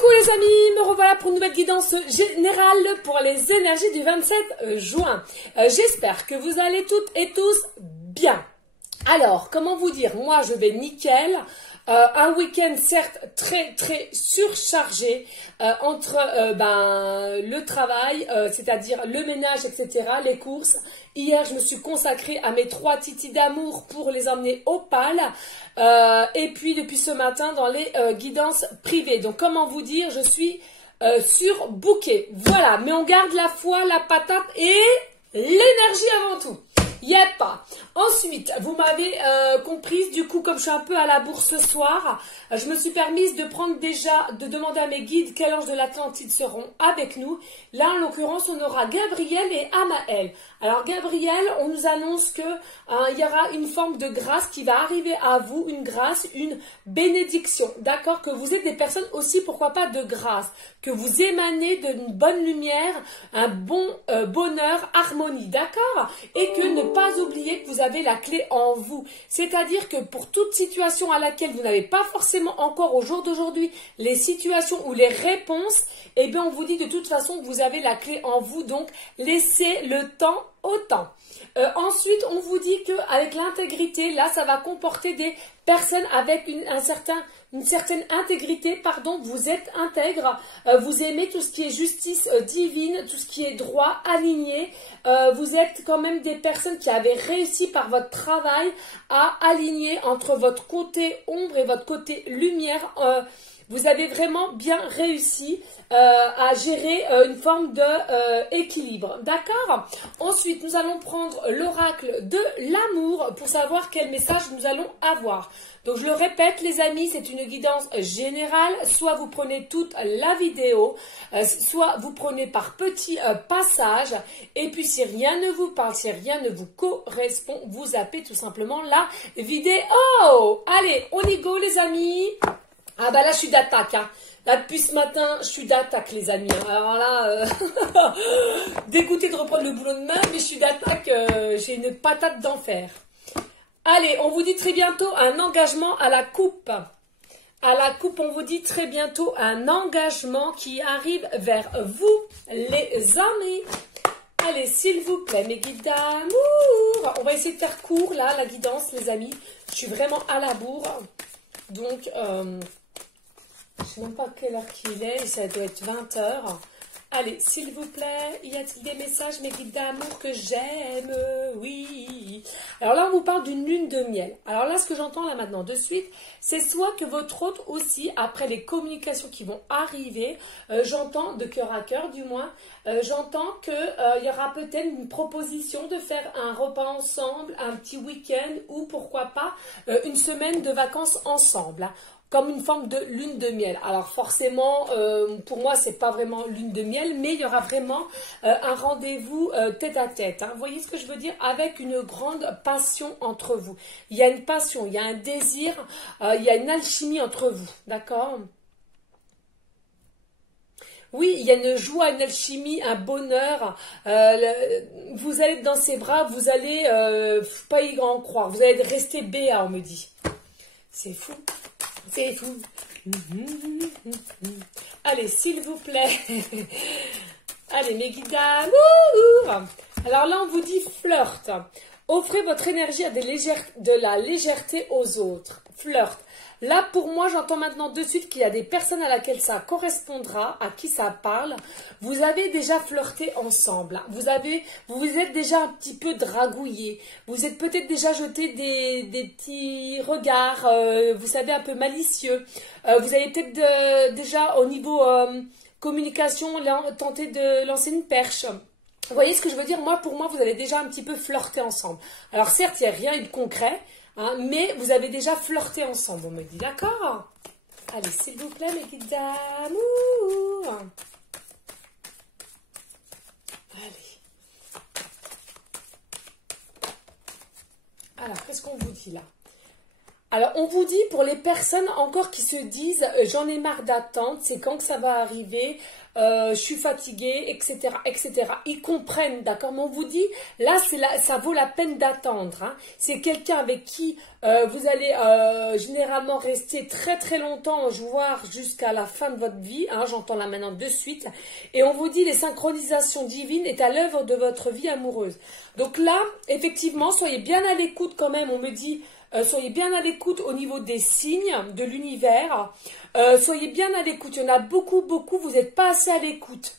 Coucou les amis, me revoilà pour une nouvelle guidance générale pour les énergies du 27 juin. J'espère que vous allez toutes et tous bien. Alors, comment vous dire, moi je vais nickel. Un week-end certes très surchargé entre le travail, c'est-à-dire le ménage, etc., les courses. Hier, je me suis consacrée à mes 3 titis d'amour pour les emmener au PAL. Et puis, depuis ce matin, dans les guidances privées. Donc, comment vous dire, je suis surbookée. Voilà, mais on garde la foi, la patate et l'énergie avant tout. Yep. Ensuite, vous m'avez comprise, du coup, comme je suis un peu à la bourse ce soir, je me suis permise de demander à mes guides quels anges de l'Atlantide seront avec nous. Là, en l'occurrence, on aura Gabriel et Amael. Alors, Gabriel, on nous annonce que il y aura une forme de grâce qui va arriver à vous, une grâce, une bénédiction. D'accord? Que vous êtes des personnes aussi, pourquoi pas, de grâce. Que vous émanez d'une bonne lumière, un bon bonheur, harmonie. D'accord? Et que ne pas oublier que vous avez la clé en vous. C'est-à-dire que pour toute situation à laquelle vous n'avez pas forcément encore au jour d'aujourd'hui les situations ou les réponses, eh bien on vous dit de toute façon que vous avez la clé en vous, donc laissez le temps au temps. Ensuite, on vous dit qu'avec l'intégrité, là, ça va comporter des personnes avec une certaine intégrité, pardon, vous êtes intègre, vous aimez tout ce qui est justice divine, tout ce qui est droit, aligné, vous êtes quand même des personnes qui avaient réussi par votre travail à aligner entre votre côté ombre et votre côté lumière. Vous avez vraiment bien réussi à gérer une forme de équilibre. D'accord? Ensuite, nous allons prendre l'oracle de l'amour pour savoir quel message nous allons avoir. Donc, je le répète, les amis, c'est une guidance générale. Soit vous prenez toute la vidéo, soit vous prenez par petits passages. Et puis, si rien ne vous parle, si rien ne vous correspond, vous zappez tout simplement la vidéo. Allez, on y go, les amis. Ah bah là, je suis d'attaque. Hein. Là, depuis ce matin, je suis d'attaque, les amis. Alors là, dégoûtée de reprendre le boulot demain, mais je suis d'attaque. J'ai une patate d'enfer. Allez, on vous dit très bientôt un engagement à la coupe. À la coupe, on vous dit très bientôt un engagement qui arrive vers vous, les amis. Allez, s'il vous plaît, mes guides d'amour. On va essayer de faire court, là, la guidance, les amis. Je suis vraiment à la bourre. Donc, je ne sais même pas quelle heure qu'il est, ça doit être 20 h. Allez, s'il vous plaît, y a-t-il des messages, mes guides d'amour, que j'aime? Oui. Alors là, on vous parle d'une lune de miel. Alors là, ce que j'entends là maintenant de suite, c'est soit que votre hôte aussi, après les communications qui vont arriver, j'entends de cœur à cœur du moins, j'entends qu'il y aura peut-être une proposition de faire un repas ensemble, un petit week-end ou pourquoi pas une semaine de vacances ensemble. Hein. Comme une forme de lune de miel. Alors forcément, pour moi, c'est pas vraiment lune de miel, mais il y aura vraiment un rendez-vous tête à tête. Hein. Vous voyez ce que je veux dire? Avec une grande passion entre vous. Il y a une passion, il y a un désir, il y a une alchimie entre vous. D'accord? Oui, il y a une joie, une alchimie, un bonheur. Vous allez être dans ses bras, vous allez pas y en croire. Vous allez rester béat, on me dit. C'est fou. C'est fou. Allez, s'il vous plaît. Allez, mes guides d'amour. Alors là, on vous dit flirt. Offrez votre énergie à de la légèreté aux autres. Flirt. Là, pour moi, j'entends maintenant de suite qu'il y a des personnes à laquelle ça correspondra, à qui ça parle. Vous avez déjà flirté ensemble. Vous vous êtes déjà un petit peu dragouillé. Vous êtes peut-être déjà jeté des petits regards, vous savez, un peu malicieux. Vous avez peut-être déjà, au niveau communication, tenté de lancer une perche. Vous voyez ce que je veux dire? Moi, pour moi, vous avez déjà un petit peu flirté ensemble. Alors, certes, il n'y a rien eu de concret. Hein, mais vous avez déjà flirté ensemble, on me dit, d'accord? Allez, s'il vous plaît, mes guides d'amour. Allez. Alors, qu'est-ce qu'on vous dit là? Alors, on vous dit, pour les personnes encore qui se disent j'en ai marre d'attendre, c'est quand que ça va arriver, je suis fatiguée, etc., etc. Ils comprennent, d'accord? Mais on vous dit, là, ça vaut la peine d'attendre. Hein. C'est quelqu'un avec qui vous allez généralement rester très très longtemps, voire jusqu'à la fin de votre vie. Hein, j'entends là maintenant de suite. Et on vous dit, les synchronisations divines est à l'œuvre de votre vie amoureuse. Donc là, effectivement, soyez bien à l'écoute quand même. On me dit... soyez bien à l'écoute au niveau des signes de l'univers. Soyez bien à l'écoute. Il y en a beaucoup, beaucoup. Vous n'êtes pas assez à l'écoute.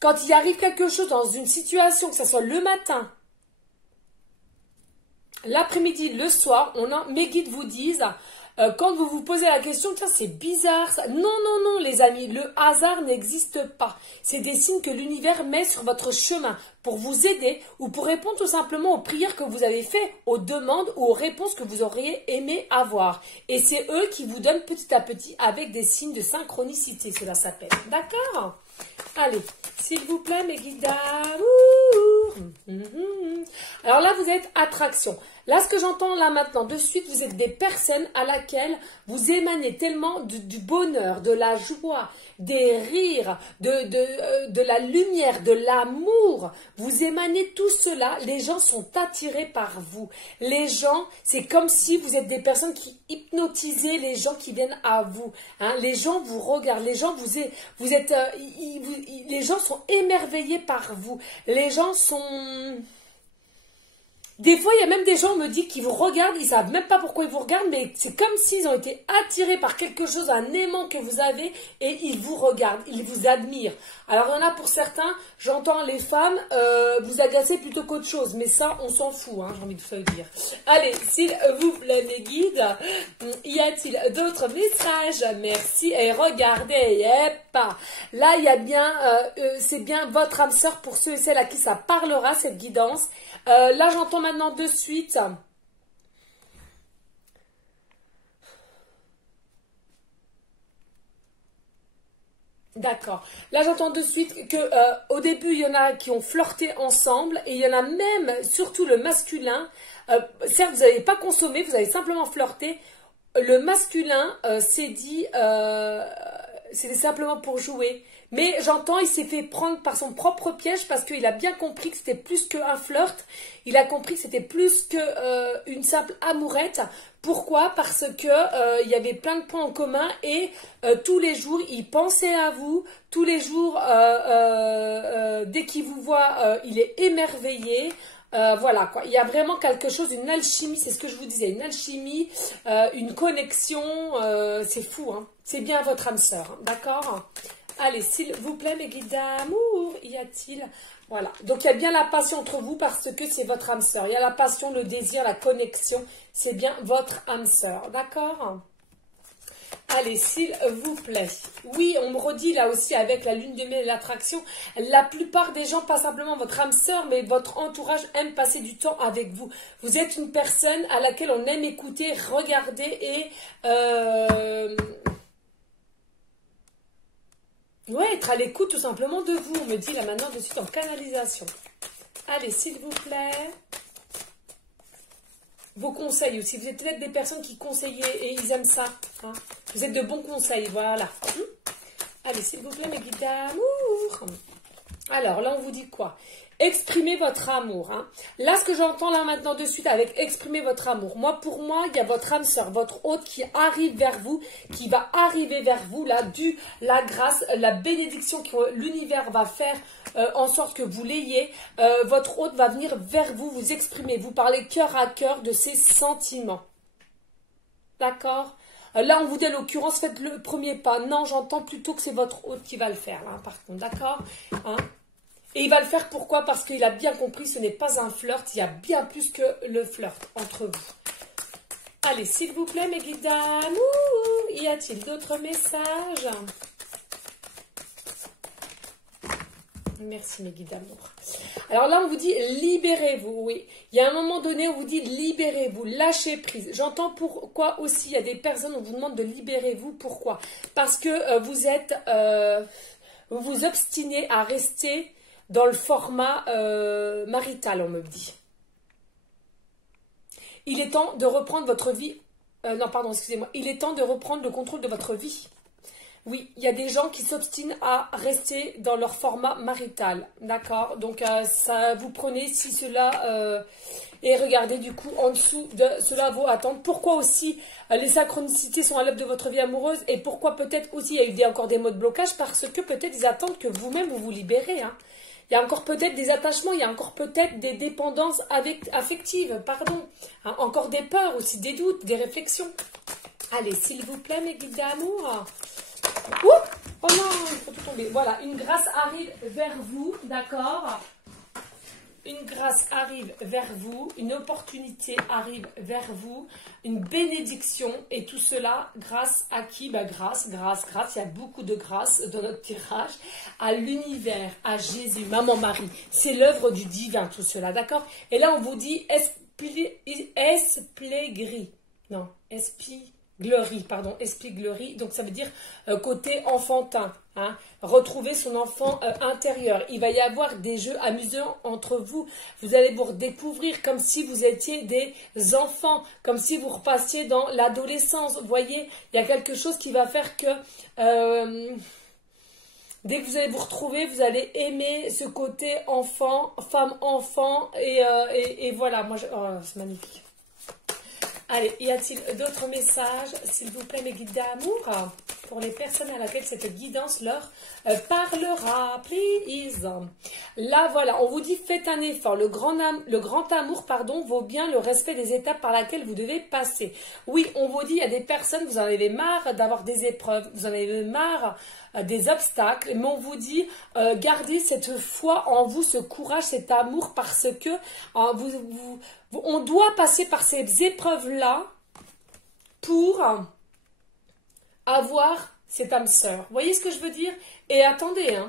Quand il arrive quelque chose dans une situation, que ce soit le matin, l'après-midi, le soir, mes guides vous disent... quand vous vous posez la question, tiens, c'est bizarre ça. Non, non, non, les amis, le hasard n'existe pas. C'est des signes que l'univers met sur votre chemin pour vous aider ou pour répondre tout simplement aux prières que vous avez faites, aux demandes ou aux réponses que vous auriez aimé avoir. Et c'est eux qui vous donnent petit à petit avec des signes de synchronicité, cela s'appelle. D'accord? Allez, s'il vous plaît, mes guides d'amour. Alors là, vous êtes attraction. Là, ce que j'entends là maintenant, de suite, vous êtes des personnes à laquelle vous émanez tellement du bonheur, de la joie, des rires, de la lumière, de l'amour. Vous émanez tout cela. Les gens sont attirés par vous. Les gens, c'est comme si vous êtes des personnes qui hypnotisez les gens qui viennent à vous. Hein, les gens vous regardent. Les gens les gens sont émerveillés par vous. Les gens sont... Des fois, il y a même des gens, on me dit, qui vous regardent, ils ne savent même pas pourquoi ils vous regardent, mais c'est comme s'ils ont été attirés par quelque chose, un aimant que vous avez, et ils vous regardent, ils vous admirent. Alors, il y en a pour certains, j'entends les femmes vous agacer plutôt qu'autre chose, mais ça, on s'en fout, hein, j'ai envie de vous dire. Allez, s'il vous plaît, mes guides, y a-t-il d'autres messages? Merci, et regardez, là, il y a bien, c'est bien votre âme sœur pour ceux et celles à qui ça parlera, cette guidance. Là, j'entends maintenant de suite. D'accord. Là, j'entends de suite que au début, il y en a qui ont flirté ensemble et il y en a même, surtout le masculin. Certes, vous n'avez pas consommé, vous avez simplement flirté. Le masculin s'est dit, c'était simplement pour jouer. Mais j'entends, il s'est fait prendre par son propre piège parce qu'il a bien compris que c'était plus qu'un flirt. Il a compris que c'était plus qu'une simple amourette. Pourquoi? Parce que il y avait plein de points en commun et tous les jours, il pensait à vous. Tous les jours, dès qu'il vous voit, il est émerveillé. Voilà quoi, il y a vraiment quelque chose, une alchimie, c'est ce que je vous disais, une alchimie, une connexion, c'est fou, hein. C'est bien votre âme sœur, hein, d'accord? Allez, s'il vous plaît, mes guides d'amour, y a-t-il? Voilà, donc il y a bien la passion entre vous parce que c'est votre âme sœur. Il y a la passion, le désir, la connexion, c'est bien votre âme sœur, d'accord? Allez, s'il vous plaît. Oui, on me redit là aussi avec la lune de miel et l'attraction. La plupart des gens, pas simplement votre âme sœur, mais votre entourage aime passer du temps avec vous. Vous êtes une personne à laquelle on aime écouter, regarder et... ouais, être à l'écoute tout simplement de vous. On me dit là maintenant de suite en canalisation. Allez, s'il vous plaît. Vos conseils aussi. Vous êtes peut-être des personnes qui conseillent et ils aiment ça. Hein. Vous êtes de bons conseils, voilà. Allez, s'il vous plaît, mes guides d'amour. Alors, là, on vous dit quoi? Exprimez votre amour. Hein. Là, ce que j'entends là maintenant de suite avec exprimer votre amour. Moi, pour moi, il y a votre âme sœur, votre hôte qui arrive vers vous, qui va arriver vers vous, là, la grâce, la bénédiction que l'univers va faire en sorte que vous l'ayez. Votre hôte va venir vers vous, vous exprimer, vous parler cœur à cœur de ses sentiments. D'accord? Là, on vous dit à l'occurrence, faites le premier pas. Non, j'entends plutôt que c'est votre hôte qui va le faire, là, par contre. D'accord? Hein? Et il va le faire pourquoi? Parce qu'il a bien compris, ce n'est pas un flirt, il y a bien plus que le flirt entre vous. Allez, s'il vous plaît, mes guides d'amour, y a-t-il d'autres messages? Merci, mes guides d'amour. Alors là, on vous dit libérez-vous, oui. Il y a un moment donné, on vous dit libérez-vous, lâchez prise. J'entends pourquoi aussi, il y a des personnes, on vous demande de libérez-vous. Pourquoi? Parce que vous vous obstinez à rester dans le format marital, on me dit. Il est temps de reprendre votre vie non, pardon, excusez-moi. Il est temps de reprendre le contrôle de votre vie. Oui, il y a des gens qui s'obstinent à rester dans leur format marital, d'accord? Donc, ça, vous prenez si cela... et regardez, du coup, en dessous de cela vaut attendre. Pourquoi aussi les synchronicités sont à l'œuvre de votre vie amoureuse et pourquoi peut-être aussi il y a eu encore des mots de blocage? Parce que peut-être ils attendent que vous-même vous libérez, hein. Il y a encore peut-être des attachements, il y a encore peut-être des dépendances affectives, pardon. Hein, encore des peurs aussi, des doutes, des réflexions. Allez, s'il vous plaît, mes guides d'amour. Ouh, oh non, il faut tout tomber. Voilà, une grâce arrive vers vous, d'accord? Une grâce arrive vers vous, une opportunité arrive vers vous, une bénédiction, et tout cela grâce à qui? Bah, grâce, il y a beaucoup de grâce dans notre tirage, à l'univers, à Jésus, Maman Marie. C'est l'œuvre du divin, tout cela, d'accord? Et là, on vous dit esplégri, non, Glory, pardon, espièglerie, donc ça veut dire côté enfantin, hein, retrouver son enfant intérieur. Il va y avoir des jeux amusants entre vous, vous allez vous redécouvrir comme si vous étiez des enfants, comme si vous repassiez dans l'adolescence, vous voyez, il y a quelque chose qui va faire que... dès que vous allez vous retrouver, vous allez aimer ce côté enfant, femme-enfant, et voilà, moi, oh, c'est magnifique. Allez, y a-t-il d'autres messages, s'il vous plaît, mes guides d'amour, pour les personnes à laquelle cette guidance leur parlera, please. Là, voilà, on vous dit, faites un effort. Le grand amour, pardon, vaut bien le respect des étapes par lesquelles vous devez passer. Oui, on vous dit, il y a des personnes, vous en avez marre d'avoir des épreuves, vous en avez marre des obstacles, mais on vous dit, gardez cette foi en vous, ce courage, cet amour, parce que on doit passer par ces épreuves-là pour avoir cette âme sœur. Vous voyez ce que je veux dire? Et attendez, hein.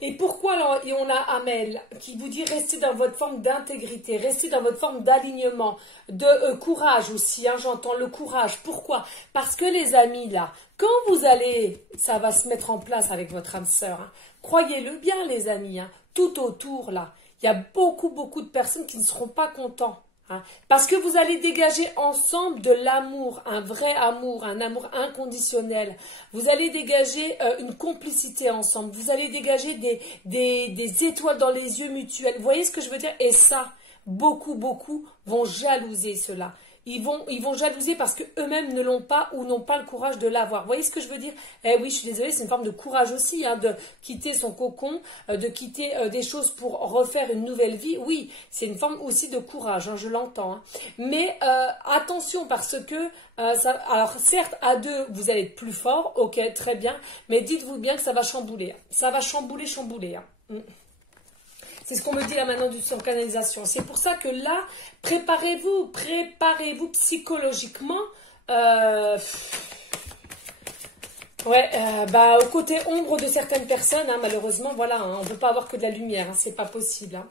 Et pourquoi alors, et on a Amel qui vous dit restez dans votre forme d'intégrité, restez dans votre forme d'alignement, de courage aussi, hein, j'entends le courage. Pourquoi? Parce que les amis là, quand vous allez, ça va se mettre en place avec votre âme sœur, hein, croyez-le bien les amis, hein, tout autour là, il y a beaucoup de personnes qui ne seront pas contents. Hein, parce que vous allez dégager ensemble de l'amour, un vrai amour, un amour inconditionnel. Vous allez dégager une complicité ensemble. Vous allez dégager des étoiles dans les yeux mutuels. Vous voyez ce que je veux dire? Et ça, beaucoup vont jalouser cela. Ils vont jalouser parce qu'eux-mêmes ne l'ont pas ou n'ont pas le courage de l'avoir. Vous voyez ce que je veux dire? Eh oui, je suis désolée, c'est une forme de courage aussi, hein, de quitter son cocon, de quitter des choses pour refaire une nouvelle vie. Oui, c'est une forme aussi de courage, hein, je l'entends. Hein. Mais attention parce que, alors certes, à deux, vous allez être plus fort, ok, très bien, mais dites-vous bien que ça va chambouler. Ça va chambouler. Hein. C'est ce qu'on me dit là maintenant du sur canalisation. C'est pour ça que là, préparez-vous psychologiquement. Au côté ombre de certaines personnes, hein, malheureusement, voilà, hein, on ne peut pas avoir que de la lumière, hein, c'est pas possible. Hein.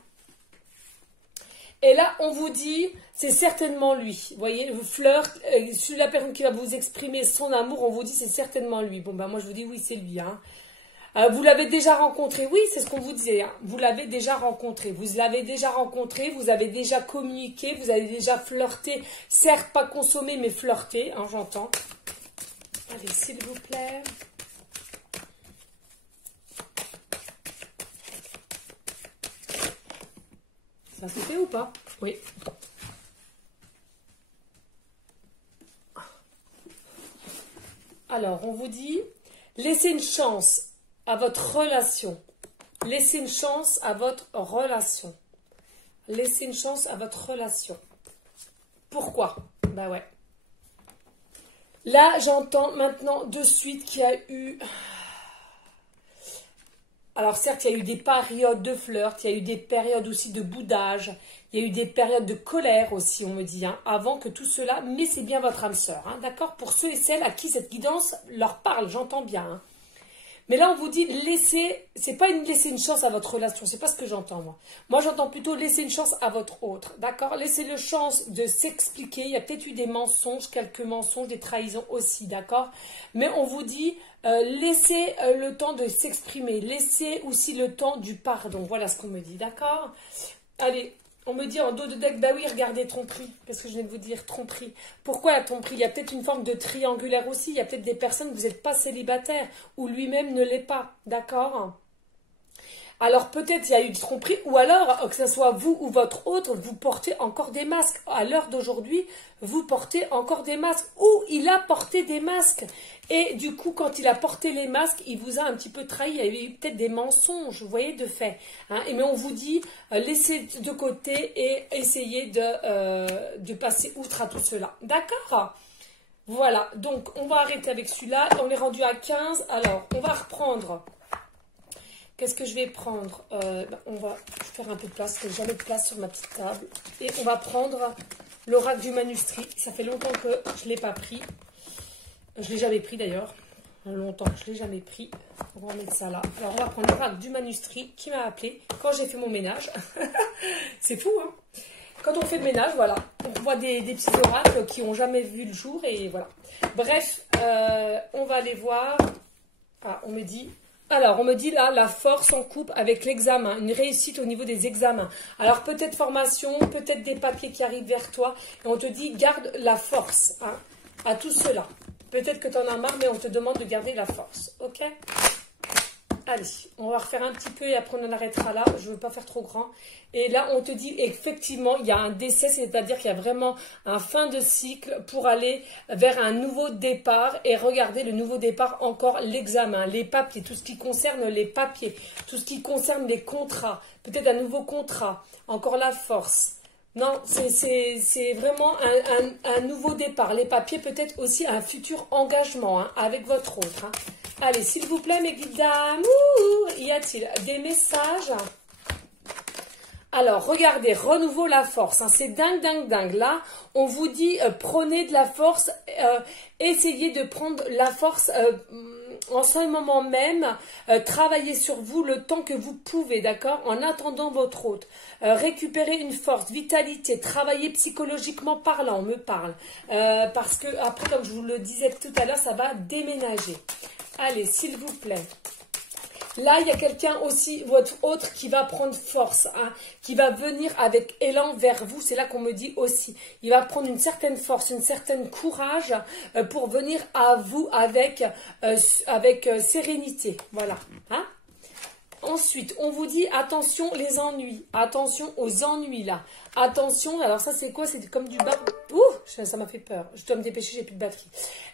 Et là, on vous dit, c'est certainement lui. Vous voyez, le flirt, sur la personne qui va vous exprimer son amour, on vous dit, c'est certainement lui. Bon, ben moi, je vous dis, oui, c'est lui, hein. Vous l'avez déjà rencontré, oui, c'est ce qu'on vous disait, hein. Vous l'avez déjà rencontré, vous avez déjà communiqué, vous avez déjà flirté, certes pas consommé, mais flirté, hein, j'entends. Allez, s'il vous plaît. Ça se fait ou pas? Oui. Alors, on vous dit, laissez une chance à votre relation. Laissez une chance à votre relation. Laissez une chance à votre relation. Pourquoi? Bah ouais. Là, j'entends maintenant de suite qu'il y a eu... Alors certes, il y a eu des périodes de flirt, il y a eu des périodes aussi de boudage, il y a eu des périodes de colère aussi, on me dit, hein, avant que tout cela... Mais c'est bien votre âme sœur, hein, d'accord? Pour ceux et celles à qui cette guidance leur parle, j'entends bien, hein. Mais là, on vous dit, c'est pas laisser une chance à votre relation, c'est pas ce que j'entends, moi. Moi, j'entends plutôt laisser une chance à votre autre, d'accord? Laissez le chance de s'expliquer, il y a peut-être eu des mensonges, quelques mensonges, des trahisons aussi, d'accord? Mais on vous dit, laissez le temps de s'exprimer, laissez aussi le temps du pardon, voilà ce qu'on me dit, d'accord? Allez, on me dit en dos de deck, bah oui, regardez, tromperie. Qu'est-ce que je viens de vous dire? Tromperie. Pourquoi la tromperie? Il y a peut-être une forme de triangulaire aussi. Il y a peut-être des personnes, vous n'êtes pas célibataire, ou lui-même ne l'est pas. D'accord? Alors peut-être il y a eu une tromperie, ou alors que ce soit vous ou votre autre, vous portez encore des masques. À l'heure d'aujourd'hui, vous portez encore des masques, ou il a porté des masques. Et du coup, quand il a porté les masques, il vous a un petit peu trahi. Il y a eu peut-être des mensonges, vous voyez, de fait. Hein. Mais on vous dit, laissez de côté et essayez de passer outre à tout cela. D'accord? Voilà, donc on va arrêter avec celui-là. On est rendu à 15. Alors, on va reprendre. Qu'est-ce que je vais prendre? On va faire un peu de place, parce que j'ai jamais de place sur ma petite table. Et on va prendre l'oracle du manuscrit. Ça fait longtemps que je ne l'ai pas pris. Je ne l'ai jamais pris d'ailleurs. Longtemps, je ne l'ai jamais pris. On va mettre ça là. Alors on va prendre l'oracle du manuscrit qui m'a appelé quand j'ai fait mon ménage. C'est fou, hein? Quand on fait le ménage, voilà. On voit des petits oracles qui n'ont jamais vu le jour et voilà. Bref, on va aller voir. Ah, on me dit... Alors, on me dit là, la force en couple avec l'examen, une réussite au niveau des examens. Alors, peut-être formation, peut-être des papiers qui arrivent vers toi. Et on te dit, garde la force hein, à tout cela. Peut-être que tu en as marre, mais on te demande de garder la force. Ok? Allez, on va refaire un petit peu et après on en arrêtera là. Je ne veux pas faire trop grand. Et là, on te dit effectivement, il y a un décès, c'est-à-dire qu'il y a vraiment un fin de cycle pour aller vers un nouveau départ. Et regardez le nouveau départ, encore l'examen, les papiers, tout ce qui concerne les papiers, tout ce qui concerne les contrats, peut-être un nouveau contrat, encore la force. Non, c'est vraiment un nouveau départ. Les papiers, peut-être aussi un futur engagement hein, avec votre autre. Hein. Allez, s'il vous plaît, mes guides d'amour, y a-t-il des messages? Alors, regardez, renouveau la force. Hein, c'est dingue, dingue, dingue. Là, on vous dit, prenez de la force, essayez de prendre la force en ce moment même, travaillez sur vous le temps que vous pouvez, d'accord? En attendant votre hôte. Récupérez une force, vitalité, travaillez psychologiquement parlant, on me parle. Parce que, après, comme je vous le disais tout à l'heure, ça va déménager. Allez, s'il vous plaît. Là, il y a quelqu'un aussi, votre autre, qui va prendre force, hein, qui va venir avec élan vers vous. C'est là qu'on me dit aussi. Il va prendre une certaine force, une certaine courage pour venir à vous avec sérénité. Voilà. Hein? Ensuite, on vous dit attention les ennuis. Attention aux ennuis là. Attention, alors ça c'est quoi? C'est comme du bas. Ouh, ça m'a fait peur. Je dois me dépêcher, j'ai plus de batterie.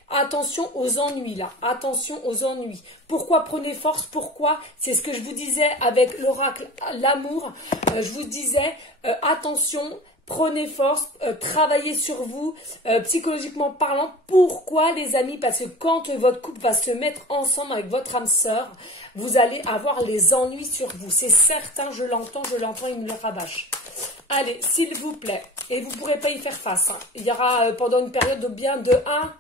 Attention aux ennuis là. Attention aux ennuis. Pourquoi prenez force? Pourquoi? C'est ce que je vous disais avec l'oracle l'amour. Je vous disais attention. Prenez force, travaillez sur vous, psychologiquement parlant. Pourquoi les amis? Parce que quand votre couple va se mettre ensemble avec votre âme sœur, vous allez avoir les ennuis sur vous. C'est certain, je l'entends, il me le rabâche. Allez, s'il vous plaît, et vous ne pourrez pas y faire face. Hein. Il y aura pendant une période de bien de 1,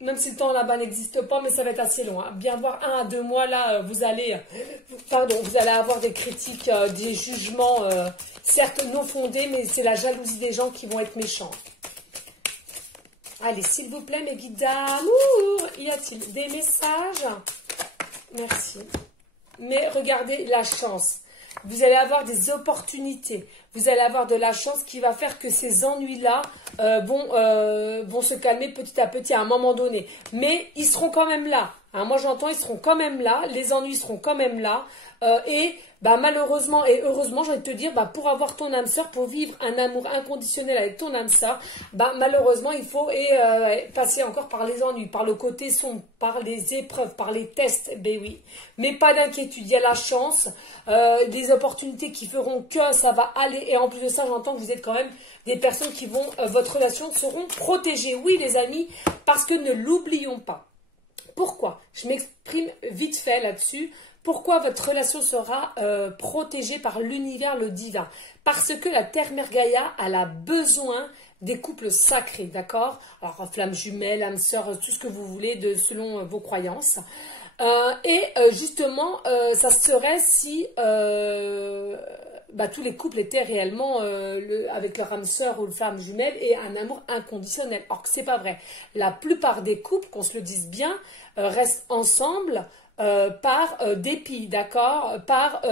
même si le temps là-bas n'existe pas, mais ça va être assez long. Hein. Bien voir 1 à 2 mois, là, vous allez avoir des critiques, des jugements, certes non fondés, mais c'est la jalousie des gens qui vont être méchants. Allez, s'il vous plaît, mes guides d'amour, y a-t-il des messages? Merci. Mais regardez la chance. Vous allez avoir des opportunités. Vous allez avoir de la chance qui va faire que ces ennuis-là vont se calmer petit à petit à un moment donné. Mais ils seront quand même là. Hein, moi, j'entends, ils seront quand même là. Les ennuis seront quand même là. Malheureusement et heureusement, j'ai envie de te dire, pour avoir ton âme sœur, pour vivre un amour inconditionnel avec ton âme sœur, malheureusement, il faut passer encore par les ennuis, par le côté sombre, par les épreuves, par les tests, ben oui. Mais pas d'inquiétude, il y a la chance, des opportunités qui feront que ça va aller. Et en plus de ça, j'entends que vous êtes quand même des personnes qui vont, votre relation seront protégées. Oui, les amis, parce que ne l'oublions pas. Pourquoi? Je m'exprime vite fait là-dessus. Pourquoi votre relation sera protégée par l'univers, le divin? Parce que la Terre-Mère Gaïa, elle a besoin des couples sacrés, d'accord? Alors, flamme jumelle, âme sœur, tout ce que vous voulez selon vos croyances. Justement, ça serait si tous les couples étaient réellement avec leur âme sœur ou femme jumelle et un amour inconditionnel. Or que c'est pas vrai. La plupart des couples, qu'on se le dise bien, restent ensemble par dépit, d'accord, par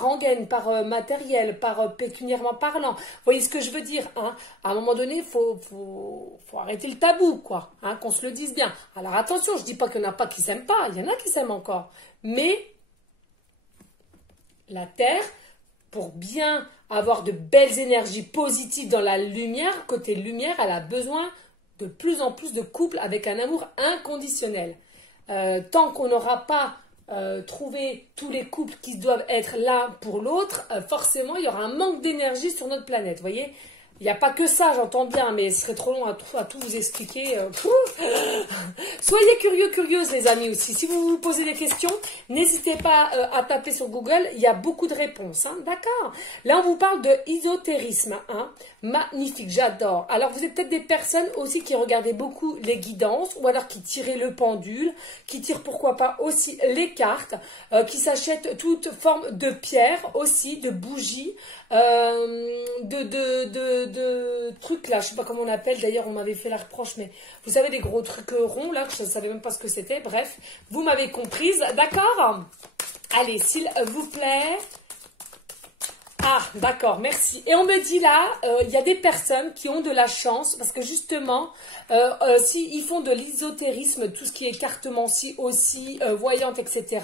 rengaine, par matériel, par pécuniairement parlant. Vous voyez ce que je veux dire, hein? À un moment donné, faut arrêter le tabou, quoi, hein, qu'on se le dise bien. Alors attention, je dis pas qu'il n'y en a pas qui s'aiment pas, il y en a qui s'aiment encore, mais la Terre, pour bien avoir de belles énergies positives dans la lumière, côté lumière, elle a besoin de plus en plus de couples avec un amour inconditionnel. Tant qu'on n'aura pas trouvé tous les couples qui doivent être l'un pour l'autre, forcément, il y aura un manque d'énergie sur notre planète, vous voyez. Il n'y a pas que ça, j'entends bien, mais ce serait trop long à tout vous expliquer. Soyez curieux, curieuses, les amis, aussi. Si vous vous posez des questions, n'hésitez pas à taper sur Google. Il y a beaucoup de réponses, hein, d'accord. Là, on vous parle de ésotérisme, hein. Magnifique, j'adore. Alors, vous êtes peut-être des personnes aussi qui regardez beaucoup les guidances, ou alors qui tirent le pendule, qui tirent, pourquoi pas, aussi les cartes, qui s'achètent toute forme de pierre, aussi, de bougies, de trucs là, je sais pas comment on appelle, d'ailleurs on m'avait fait la reproche, mais vous savez des gros trucs ronds là, que je ne savais même pas ce que c'était, bref, vous m'avez comprise, d'accord? Allez, s'il vous plaît. Ah, d'accord, merci. Et on me dit là, il y a des personnes qui ont de la chance, parce que justement, s'ils font de l'ésotérisme, tout ce qui est cartomancie aussi, voyante, etc.,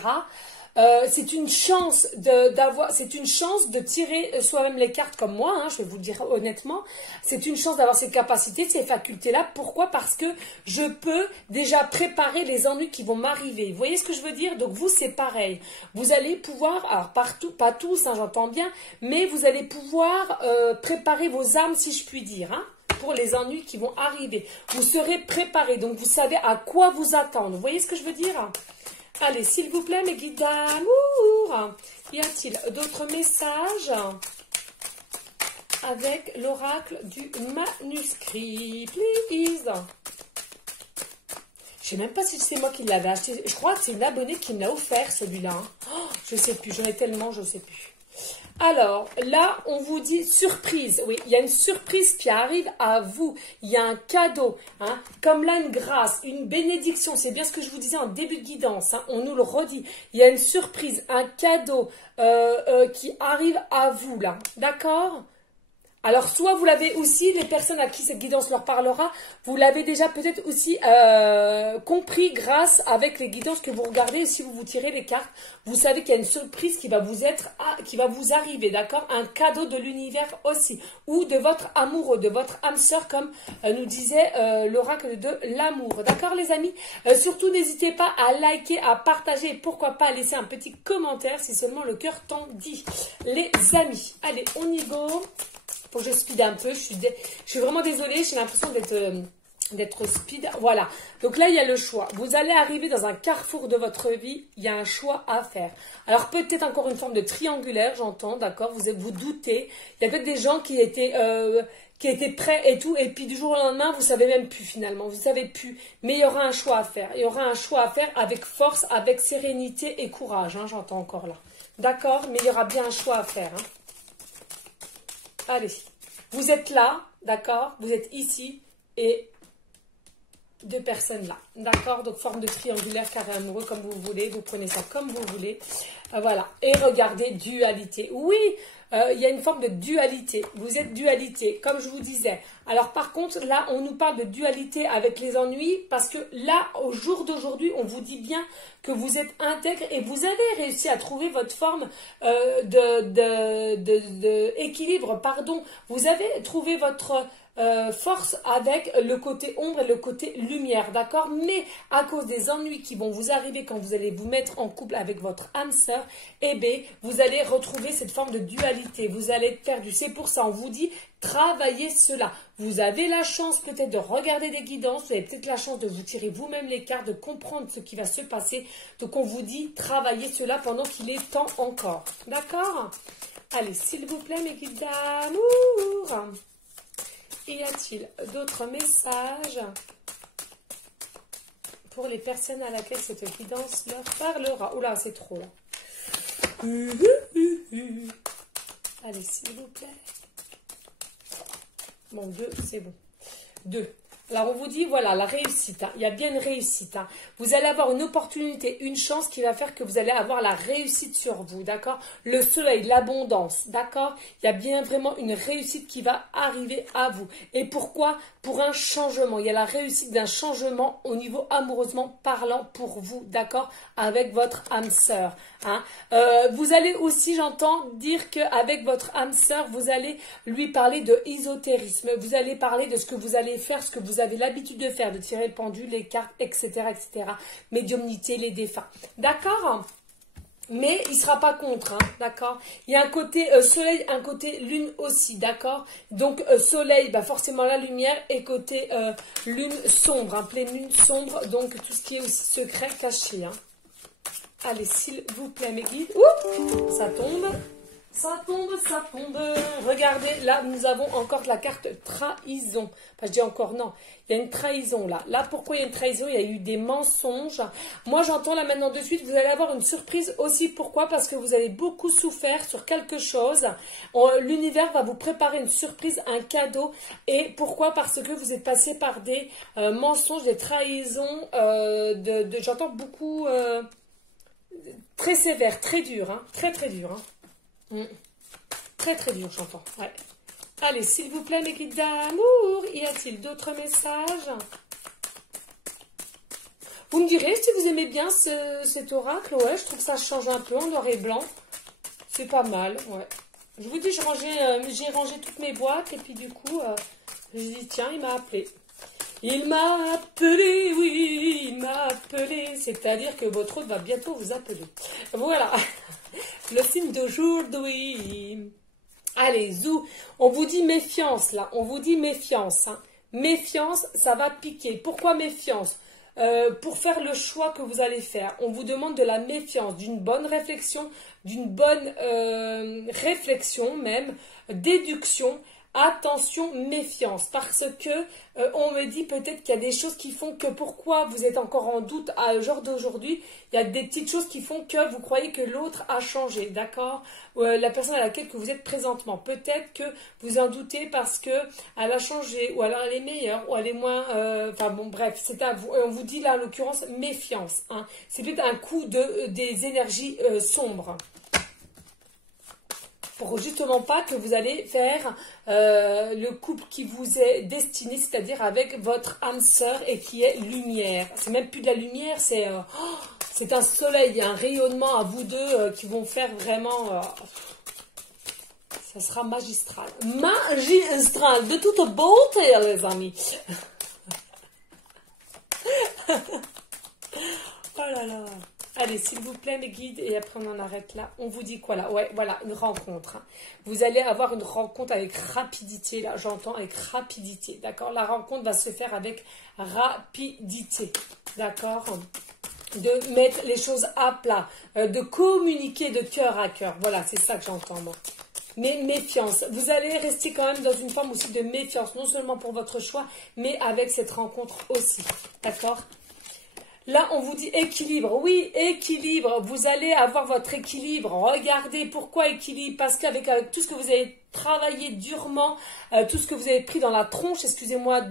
c'est une chance de tirer soi-même les cartes comme moi, hein, je vais vous le dire honnêtement. C'est une chance d'avoir ces capacités, ces facultés-là. Pourquoi? Parce que je peux déjà préparer les ennuis qui vont m'arriver. Vous voyez ce que je veux dire? Donc vous, c'est pareil. Vous allez pouvoir, alors partout, pas tous, hein, j'entends bien, mais vous allez pouvoir préparer vos âmes, si je puis dire, hein, pour les ennuis qui vont arriver. Vous serez préparés, donc vous savez à quoi vous attendre. Vous voyez ce que je veux dire? Allez, s'il vous plaît, mes guides d'amour, y a-t-il d'autres messages avec l'oracle du manuscrit, please? Je ne sais même pas si c'est moi qui l'avais acheté. Je crois que c'est une abonnée qui me l'a offert, celui-là. Hein. Oh, je ne sais plus, j'en ai tellement, je ne sais plus. Alors, là, on vous dit surprise. Oui, il y a une surprise qui arrive à vous. Il y a un cadeau, hein, comme là, une grâce, une bénédiction. C'est bien ce que je vous disais en début de guidance. Hein, on nous le redit. Il y a une surprise, un cadeau qui arrive à vous, là. D'accord ? Alors, soit vous l'avez aussi, les personnes à qui cette guidance leur parlera, vous l'avez déjà peut-être aussi compris grâce avec les guidances que vous regardez. Si vous vous tirez les cartes, vous savez qu'il y a une surprise qui va vous arriver, d'accord? Un cadeau de l'univers aussi, ou de votre amoureux, de votre âme sœur, comme nous disait l'oracle de l'amour, d'accord les amis? Surtout, n'hésitez pas à liker, à partager, et pourquoi pas à laisser un petit commentaire si seulement le cœur t'en dit, les amis. Allez, on y go. Faut que je speed un peu, je suis vraiment désolée, j'ai l'impression d'être speed. Voilà, donc là il y a le choix. Vous allez arriver dans un carrefour de votre vie, il y a un choix à faire. Alors peut-être encore une forme de triangulaire, j'entends, d'accord, vous doutez. Il y a peut-être des gens qui étaient prêts et tout, et puis du jour au lendemain, vous savez même plus finalement, vous savez plus. Mais il y aura un choix à faire, il y aura un choix à faire avec force, avec sérénité et courage, hein, j'entends encore là. D'accord, mais il y aura bien un choix à faire, hein. Allez, vous êtes là, d'accord? Vous êtes ici et deux personnes là, d'accord? Donc forme de triangulaire, carré amoureux, comme vous voulez, vous prenez ça comme vous voulez. Voilà, et regardez, dualité. Oui, il y a une forme de dualité. Vous êtes dualité, comme je vous disais. Alors par contre, là, on nous parle de dualité avec les ennuis, parce que là, au jour d'aujourd'hui, on vous dit bien que vous êtes intègre et vous avez réussi à trouver votre forme d'équilibre, pardon. Vous avez trouvé votre force avec le côté ombre et le côté lumière, d'accord? Mais à cause des ennuis qui vont vous arriver quand vous allez vous mettre en couple avec votre âme sœur, eh bien, vous allez retrouver cette forme de dualité, vous allez être perdu. C'est pour ça, on vous dit, travaillez cela. Vous avez la chance peut-être de regarder des guidances, vous avez peut-être la chance de vous tirer vous-même les cartes, de comprendre ce qui va se passer. Donc, on vous dit, travaillez cela pendant qu'il est temps encore, d'accord? Allez, s'il vous plaît, mes guides d'amour. Y a-t-il d'autres messages pour les personnes à laquelle cette guidance leur parlera? Oula, c'est trop là. Allez, s'il vous plaît. Bon, 2, c'est bon. 2. Alors, on vous dit, voilà, la réussite. Hein. Il y a bien une réussite. Hein. Vous allez avoir une opportunité, une chance qui va faire que vous allez avoir la réussite sur vous, d'accord? Le soleil, l'abondance, d'accord? Il y a bien vraiment une réussite qui va arriver à vous. Et pourquoi? Pour un changement. Il y a la réussite d'un changement au niveau amoureusement parlant pour vous, d'accord? Avec votre âme sœur. Hein. Vous allez aussi, j'entends, dire qu'avec votre âme sœur, vous allez lui parler de ésotérisme. Vous allez parler de ce que vous allez faire, ce que vous avez l'habitude de faire, de tirer le pendule, les cartes, etc., etc. Médiumnité, les défunts. D'accord? Mais il ne sera pas contre, hein, d'accord? Il y a un côté soleil, un côté lune aussi, d'accord? Donc soleil, bah, forcément la lumière, et côté lune sombre, hein, pleine lune sombre, donc tout ce qui est aussi secret, caché. Hein. Allez, s'il vous plaît, mes guides. Ouh, ça tombe. Ça tombe, ça tombe. Regardez, là, nous avons encore la carte trahison. Enfin, je dis encore non. Il y a une trahison, là. Là, pourquoi il y a une trahison? Il y a eu des mensonges. Moi, j'entends là maintenant de suite, vous allez avoir une surprise aussi. Pourquoi? Parce que vous avez beaucoup souffert sur quelque chose. L'univers va vous préparer une surprise, un cadeau. Et pourquoi? Parce que vous êtes passé par des mensonges, des trahisons. J'entends beaucoup... très sévère, très dur. Hein, très, très dur. Hein. Très très dur, j'entends. Ouais. Allez, s'il vous plaît, mes guides d'amour, y a-t-il d'autres messages? Vous me direz si vous aimez bien cet oracle. Ouais, je trouve que ça change un peu en noir et blanc. C'est pas mal, ouais. Je vous dis, j'ai rangé toutes mes boîtes et puis du coup, je me dis, tiens, il m'a appelé. Il m'a appelé, oui, il m'a appelé. C'est-à-dire que votre hôte va bientôt vous appeler. Voilà. Le film d'aujourd'hui. Allez, zou. On vous dit méfiance, là. On vous dit méfiance. Hein. Méfiance, ça va piquer. Pourquoi méfiance? Pour faire le choix que vous allez faire. On vous demande de la méfiance, d'une bonne réflexion, d'une bonne réflexion même, déduction. Attention, méfiance, parce que on me dit peut-être qu'il y a des choses qui font que pourquoi vous êtes encore en doute à l'heure d'aujourd'hui, il y a des petites choses qui font que vous croyez que l'autre a changé, d'accord? La personne à laquelle que vous êtes présentement, peut-être que vous en doutez parce que elle a changé, ou alors elle est meilleure, ou elle est moins, enfin bon bref, c'est à vous. Et on vous dit là en l'occurrence méfiance, hein. C'est peut-être un coup des énergies sombres. Pour justement pas que vous allez faire le couple qui vous est destiné, c'est-à-dire avec votre âme sœur et qui est lumière. C'est même plus de la lumière, c'est un soleil, un rayonnement à vous deux qui vont faire vraiment... ça sera magistral. Magistral, de toute beauté, les amis. Oh là là. Allez, s'il vous plaît, mes guides, et après on en arrête là. On vous dit quoi là? Ouais, voilà, une rencontre. Hein. Vous allez avoir une rencontre avec rapidité, là, j'entends, avec rapidité, d'accord? La rencontre va se faire avec rapidité, d'accord? De mettre les choses à plat, de communiquer de cœur à cœur. Voilà, c'est ça que j'entends, moi. Mais méfiance, vous allez rester quand même dans une forme aussi de méfiance, non seulement pour votre choix, mais avec cette rencontre aussi, d'accord? Là, on vous dit équilibre. Oui, équilibre. Vous allez avoir votre équilibre. Regardez, pourquoi équilibre? Parce qu'avec tout ce que vous avez travaillé durement, tout ce que vous avez pris dans la tronche, excusez-moi,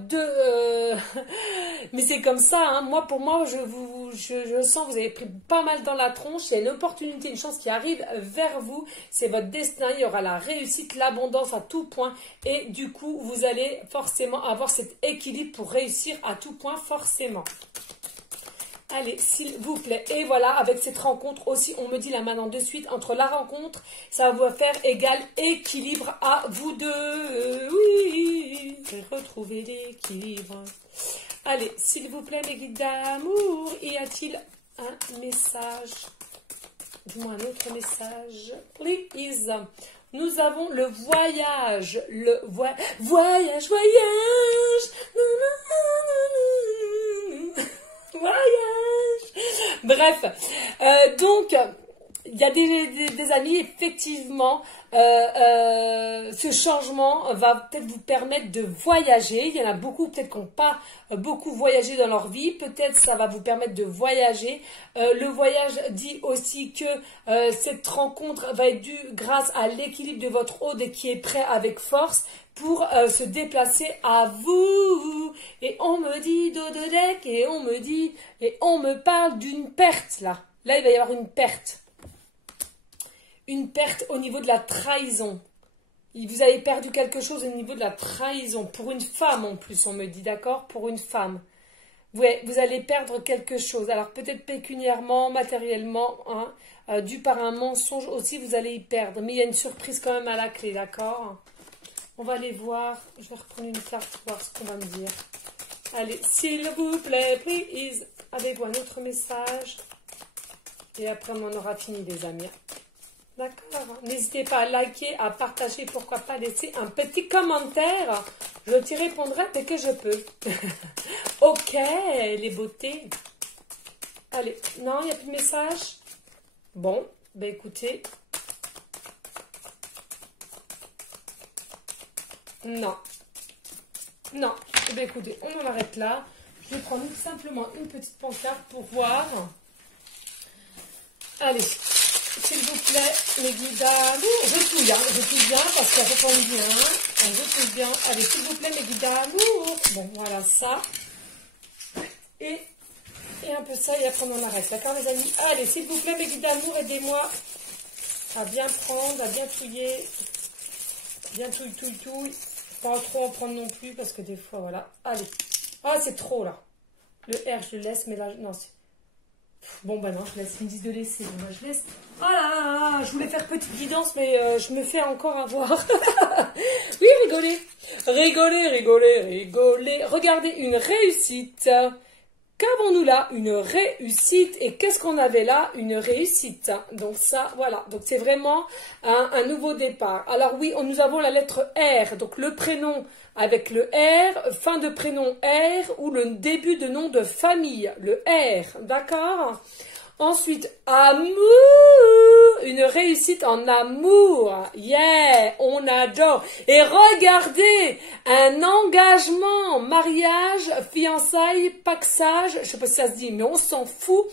mais c'est comme ça. Hein. Moi, pour moi, je sens que vous avez pris pas mal dans la tronche. Il y a une opportunité, une chance qui arrive vers vous. C'est votre destin. Il y aura la réussite, l'abondance à tout point. Et du coup, vous allez forcément avoir cet équilibre pour réussir à tout point, forcément. Allez, s'il vous plaît. Et voilà, avec cette rencontre aussi, on me dit là maintenant de suite, entre la rencontre, ça va vous faire égal équilibre à vous deux. Oui, retrouvez l'équilibre. Allez, s'il vous plaît, mes guides d'amour, y a-t-il un message? Dis-moi un autre message. Please. Nous avons le voyage. Le voyage. Voyage. Bref, donc, il y a des amis, effectivement, ce changement va peut-être vous permettre de voyager. Il y en a beaucoup, peut-être qui n'ont pas beaucoup voyagé dans leur vie. Peut-être ça va vous permettre de voyager. Le voyage dit aussi que cette rencontre va être due grâce à l'équilibre de votre hôte et qui est prêt avec force pour se déplacer à vous. Et on me dit Dododec et on me dit, et on me parle d'une perte là. Là, il va y avoir une perte. Une perte au niveau de la trahison. Vous avez perdu quelque chose au niveau de la trahison. Pour une femme en plus, on me dit, d'accord? Pour une femme. Ouais, vous allez perdre quelque chose. Alors peut-être pécuniairement, matériellement, hein, dû par un mensonge aussi, vous allez y perdre. Mais il y a une surprise quand même à la clé, d'accord? On va aller voir. Je vais reprendre une carte pour voir ce qu'on va me dire. Allez, s'il vous plaît, please. Avez-vous un autre message? Et après, on en aura fini, les amis. D'accord. N'hésitez pas à liker, à partager, pourquoi pas laisser un petit commentaire. Je t'y répondrai dès que je peux. Ok, les beautés. Allez, non, il n'y a plus de message. Bon, ben écoutez. Non. Non. Eh bien, écoutez, on en arrête là. Je vais prendre simplement une petite pancarte pour voir. Allez, s'il vous plaît, mes guides d'amour. Je touille, hein, parce qu'il y a pas bien. Je touille bien. Allez, s'il vous plaît, mes guides d'amour. Bon, voilà ça. Et un peu ça, et après on en arrête. D'accord, les amis? Allez, s'il vous plaît, mes guides d'amour, aidez-moi à bien prendre, à bien touiller. Bien touille. Pas trop en prendre non plus, parce que des fois, voilà. Allez. Ah, c'est trop, là. Le R, je le laisse, mais là, non, c'est... Bon, bah non, je laisse. Ils me disent de laisser. Bon, bah, je laisse. Oh là là, je voulais faire petite guidance, mais je me fais encore avoir. Oui, rigolez. Regardez, une réussite. Qu'avons-nous là? Une réussite. Et qu'est-ce qu'on avait là? Une réussite. Donc ça, voilà. Donc c'est vraiment un nouveau départ. Alors oui, nous avons la lettre R. Donc le prénom avec le R, fin de prénom R ou le début de nom de famille, le R. D'accord? Ensuite, amour, une réussite en amour, yeah, on adore. Et regardez, un engagement, mariage, fiançailles, paxage, je sais pas si ça se dit, mais on s'en fout.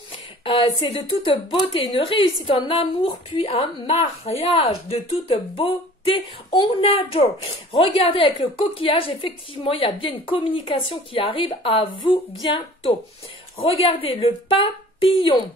C'est de toute beauté, une réussite en amour, puis un mariage de toute beauté. On adore. Regardez avec le coquillage, effectivement, il y a bien une communication qui arrive à vous bientôt. Regardez le papillon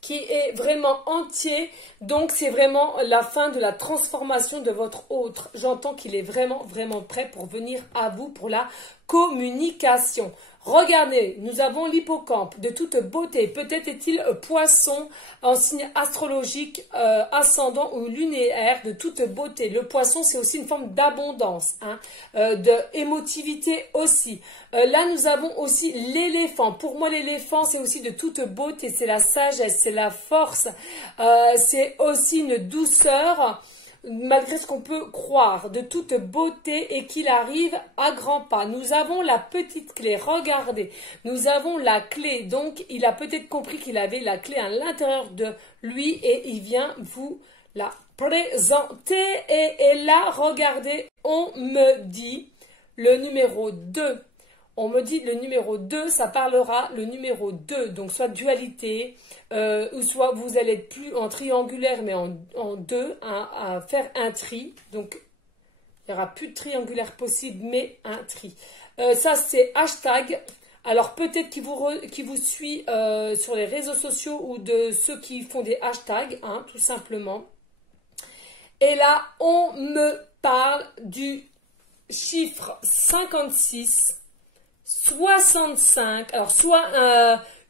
qui est vraiment entier, donc c'est vraiment la fin de la transformation de votre autre. J'entends qu'il est vraiment prêt pour venir à vous pour la communication. Regardez, nous avons l'hippocampe de toute beauté. Peut-être est-il poisson en signe astrologique, ascendant ou lunaire de toute beauté. Le poisson, c'est aussi une forme d'abondance, hein, de émotivité aussi. Là, nous avons aussi l'éléphant. Pour moi, l'éléphant, c'est aussi de toute beauté. C'est la sagesse, c'est la force. C'est aussi une douceur, malgré ce qu'on peut croire, de toute beauté et qu'il arrive à grands pas. Nous avons la petite clé, regardez, nous avons la clé, donc il a peut-être compris qu'il avait la clé à l'intérieur de lui et il vient vous la présenter. Et là, regardez, on me dit le numéro 2. On me dit le numéro 2, ça parlera le numéro 2, donc soit dualité, ou soit vous allez être plus en triangulaire, mais en 2, à faire un tri. Donc, il n'y aura plus de triangulaire possible, mais un tri. Ça, c'est hashtag. Alors, peut-être qui vous suit sur les réseaux sociaux ou de ceux qui font des hashtags, hein, tout simplement. Et là, on me parle du chiffre 56. 65, alors soit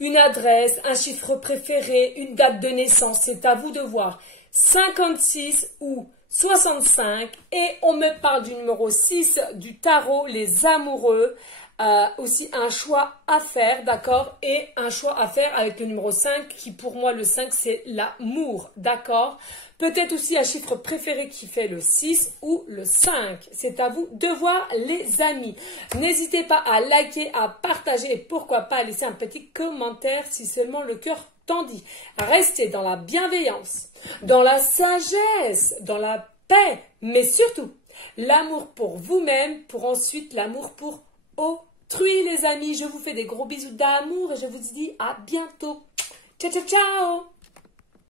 une adresse, un chiffre préféré, une date de naissance, c'est à vous de voir. 56 ou 65 et on me parle du numéro 6 du tarot, les amoureux. aussi un choix à faire, d'accord? Et un choix à faire avec le numéro 5 qui pour moi le 5 c'est l'amour, d'accord? Peut-être aussi un chiffre préféré qui fait le 6 ou le 5. C'est à vous de voir les amis. N'hésitez pas à liker, à partager et pourquoi pas à laisser un petit commentaire si seulement le cœur t'en dit. Restez dans la bienveillance, dans la sagesse, dans la paix, mais surtout l'amour pour vous-même, pour ensuite l'amour pour autrui les amis. Je vous fais des gros bisous d'amour et je vous dis à bientôt. Ciao ciao ciao.